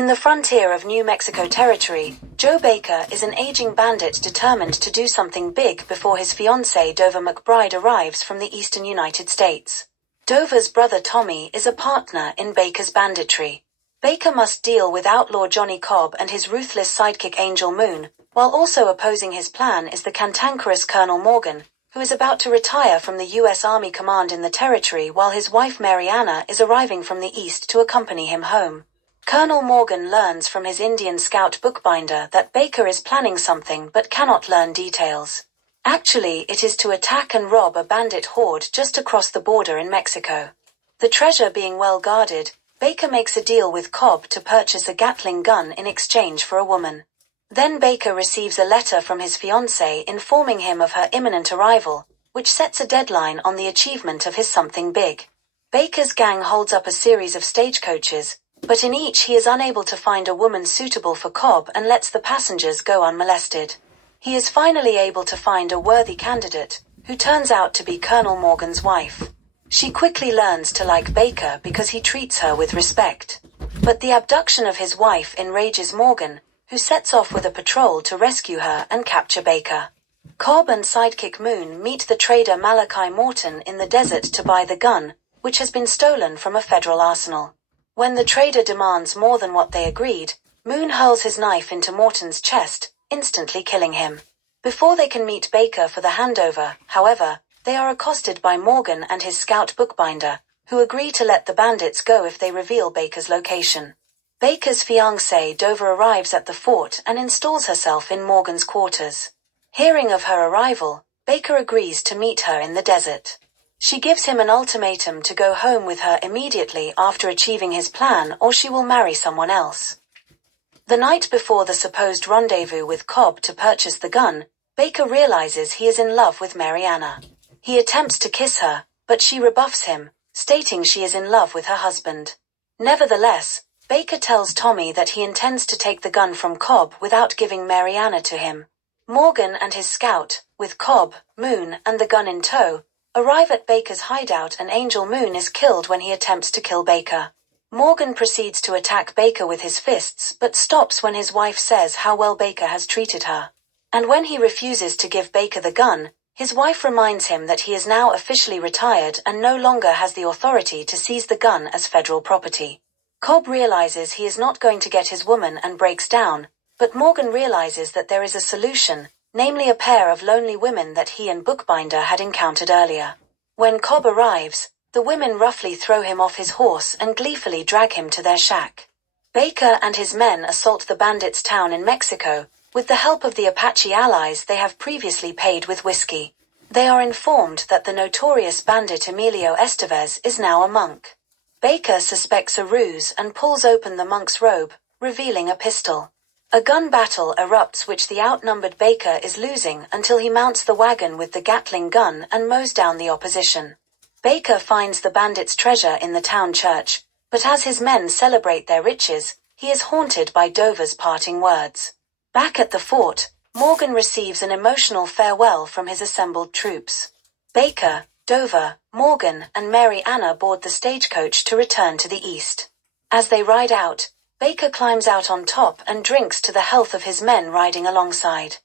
In the frontier of New Mexico Territory, Joe Baker is an aging bandit determined to do something big before his fiancée Dover McBride arrives from the eastern United States. Dover's brother Tommy is a partner in Baker's banditry. Baker must deal with outlaw Johnny Cobb and his ruthless sidekick Angel Moon, while also opposing his plan is the cantankerous Colonel Morgan, who is about to retire from the U.S. Army Command in the territory while his wife Mariana is arriving from the east to accompany him home. Colonel Morgan learns from his Indian scout bookbinder that Baker is planning something but cannot learn details. Actually, it is to attack and rob a bandit horde just across the border in Mexico. The treasure being well guarded, Baker makes a deal with Cobb to purchase a Gatling gun in exchange for a woman. Then Baker receives a letter from his fiancée informing him of her imminent arrival, which sets a deadline on the achievement of his something big. Baker's gang holds up a series of stagecoaches, but in each he is unable to find a woman suitable for Cobb and lets the passengers go unmolested. He is finally able to find a worthy candidate, who turns out to be Colonel Morgan's wife. She quickly learns to like Baker because he treats her with respect. But the abduction of his wife enrages Morgan, who sets off with a patrol to rescue her and capture Baker. Cobb and sidekick Moon meet the trader Malachi Morton in the desert to buy the gun, which has been stolen from a federal arsenal. When the trader demands more than what they agreed, Moon hurls his knife into Morton's chest, instantly killing him. Before they can meet Baker for the handover, however, they are accosted by Morgan and his scout bookbinder, who agree to let the bandits go if they reveal Baker's location. Baker's fiancée Dover arrives at the fort and installs herself in Morgan's quarters. Hearing of her arrival, Baker agrees to meet her in the desert. She gives him an ultimatum to go home with her immediately after achieving his plan or she will marry someone else. The night before the supposed rendezvous with Cobb to purchase the gun, Baker realizes he is in love with Mariana. He attempts to kiss her, but she rebuffs him, stating she is in love with her husband. Nevertheless, Baker tells Tommy that he intends to take the gun from Cobb without giving Mariana to him. Morgan and his scout, with Cobb, Moon, and the gun in tow, arrive at Baker's hideout and Angel Moon is killed when he attempts to kill Baker. Morgan proceeds to attack Baker with his fists but stops when his wife says how well Baker has treated her. And when he refuses to give Baker the gun, his wife reminds him that he is now officially retired and no longer has the authority to seize the gun as federal property. Cobb realizes he is not going to get his woman and breaks down, but Morgan realizes that there is a solution, namely a pair of lonely women that he and Bookbinder had encountered earlier. When Cobb arrives, the women roughly throw him off his horse and gleefully drag him to their shack. Baker and his men assault the bandits' town in Mexico, with the help of the Apache allies they have previously paid with whiskey. They are informed that the notorious bandit Emilio Estevez is now a monk. Baker suspects a ruse and pulls open the monk's robe, revealing a pistol. A gun battle erupts which the outnumbered Baker is losing until he mounts the wagon with the Gatling gun and mows down the opposition. Baker finds the bandits' treasure in the town church, but as his men celebrate their riches, he is haunted by Dover's parting words. Back at the fort, Morgan receives an emotional farewell from his assembled troops. Baker, Dover, Morgan, and Mary Anna board the stagecoach to return to the east. As they ride out, Baker climbs out on top and drinks to the health of his men riding alongside.